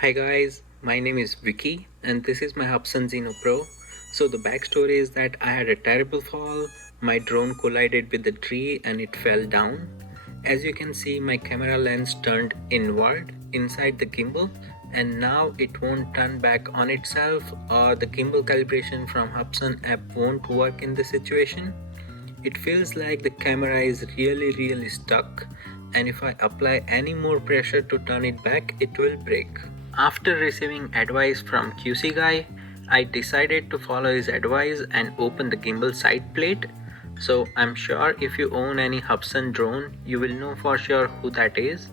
Hi guys, my name is Vicky and this is my Hubsan Zeno Pro. So the backstory is that I had a terrible fall. My drone collided with the tree and it fell down. As you can see, my camera lens turned inward inside the gimbal and now it won't turn back on itself, or the gimbal calibration from Hubsan app won't work in this situation. It feels like the camera is really stuck, and if I apply any more pressure to turn it back, it will break. After receiving advice from QC guy, I decided to follow his advice and open the gimbal side plate. So I'm sure if you own any Hubsan drone, you will know for sure who that is.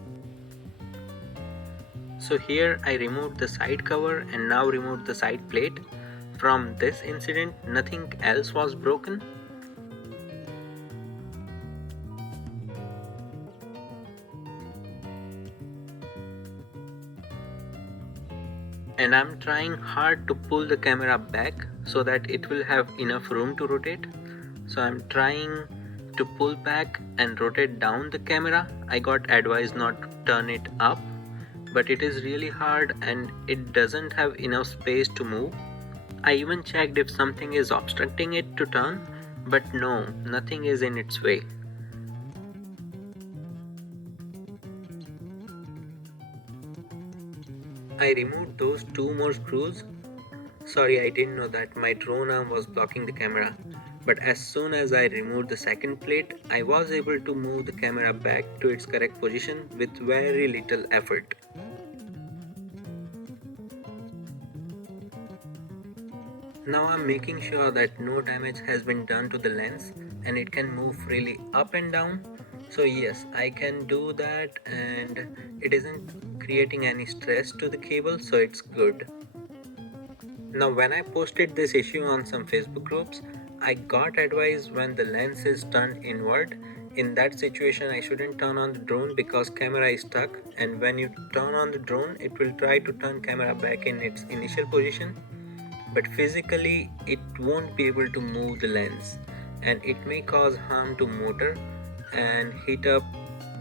So here I removed the side cover and now removed the side plate. From this incident, nothing else was broken. And I'm trying hard to pull the camera back so that it will have enough room to rotate. So I'm trying to pull back and rotate down the camera. I got advice not to turn it up, but it is really hard and it doesn't have enough space to move. I even checked if something is obstructing it to turn, but no, nothing is in its way. I removed those two more screws. Sorry, I didn't know that my drone arm was blocking the camera. But as soon as I removed the second plate, I was able to move the camera back to its correct position with very little effort. Now I'm making sure that no damage has been done to the lens and it can move freely up and down. So yes, I can do that and it isn't creating any stress to the cable, so it's good. Now when I posted this issue on some Facebook groups, I got advice when the lens is turned inward. In that situation I shouldn't turn on the drone because camera is stuck, and when you turn on the drone it will try to turn camera back in its initial position, but physically it won't be able to move the lens and it may cause harm to motor and heat up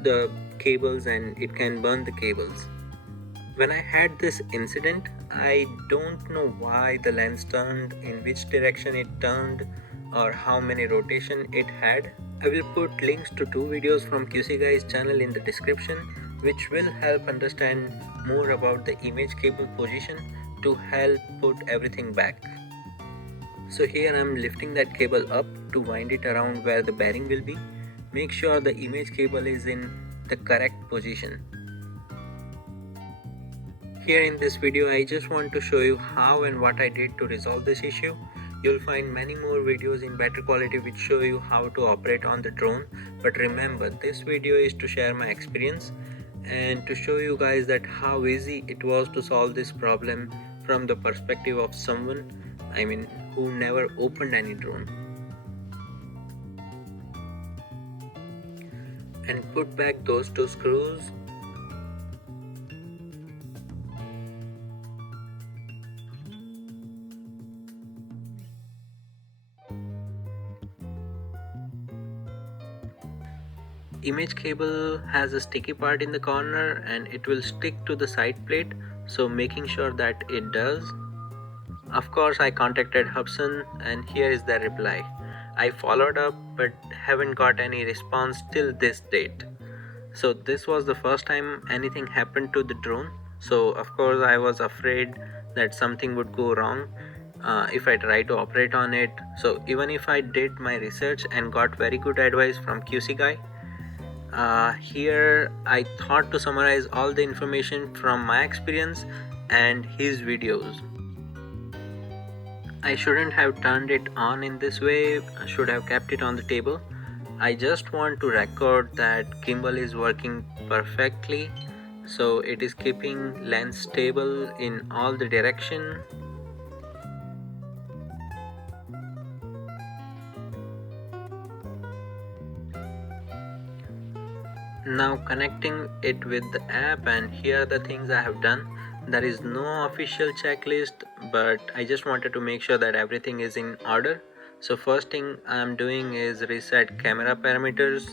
the cables and it can burn the cables. When I had this incident, I don't know why the lens turned, in which direction it turned, or how many rotation it had. I will put links to two videos from QC Guy's channel in the description, which will help understand more about the image cable position to help put everything back. So here I am lifting that cable up to wind it around where the bearing will be. Make sure the image cable is in the correct position. Here in this video I just want to show you how and what I did to resolve this issue. You'll find many more videos in better quality which show you how to operate on the drone, but remember this video is to share my experience and to show you guys that how easy it was to solve this problem from the perspective of someone, who never opened any drone. And put back those two screws. Image cable has a sticky part in the corner and it will stick to the side plate, so making sure that it does. Of course I contacted Hubsan and here is their reply. I followed up but haven't got any response till this date. So this was the first time anything happened to the drone, so of course I was afraid that something would go wrong if I try to operate on it. So even if I did my research and got very good advice from QC guy, here I thought to summarize all the information from my experience and his videos. I shouldn't have turned it on in this way, I should have kept it on the table. I just want to record that gimbal is working perfectly, so it is keeping lens stable in all the direction. Now connecting it with the app, and here are the things I have done. There is no official checklist, but I just wanted to make sure that everything is in order. So first thing I am doing is reset camera parameters.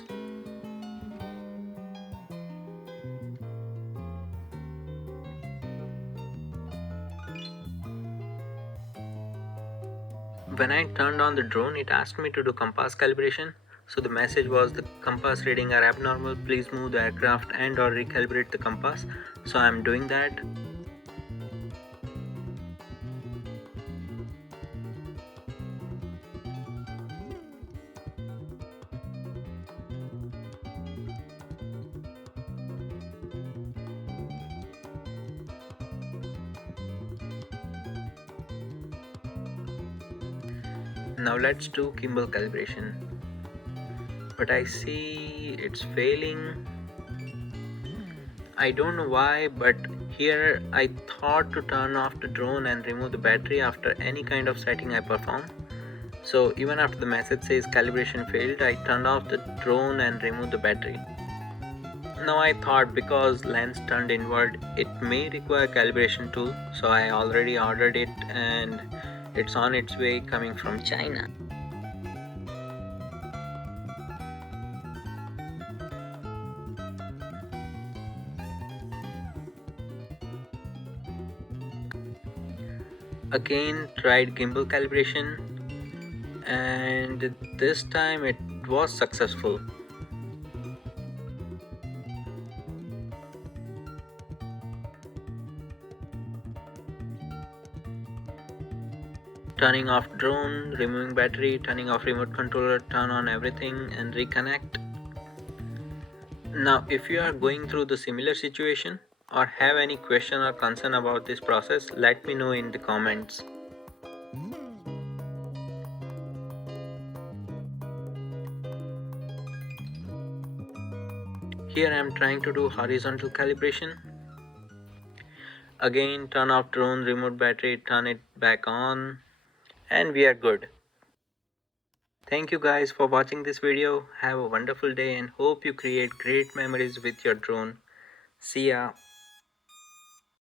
When I turned on the drone, it asked me to do compass calibration. So the message was, the compass reading are abnormal, please move the aircraft and or recalibrate the compass. So I'm doing that. Now let's do gimbal calibration. But I see it's failing. I don't know why, but here I thought to turn off the drone and remove the battery after any kind of setting I perform. So even after the message says calibration failed, I turned off the drone and removed the battery. Now I thought, because lens turned inward, it may require calibration too. So I already ordered it and it's on its way, coming from China. Again tried gimbal calibration, and this time it was successful. Turning off drone, removing battery, turning off remote controller, turn on everything and reconnect. Now if you are going through the similar situation or have any question or concern about this process, let me know in the comments. Here I am trying to do horizontal calibration. Again, turn off drone, remote battery, turn it back on, and we are good. Thank you guys for watching this video. Have a wonderful day and hope you create great memories with your drone. See ya.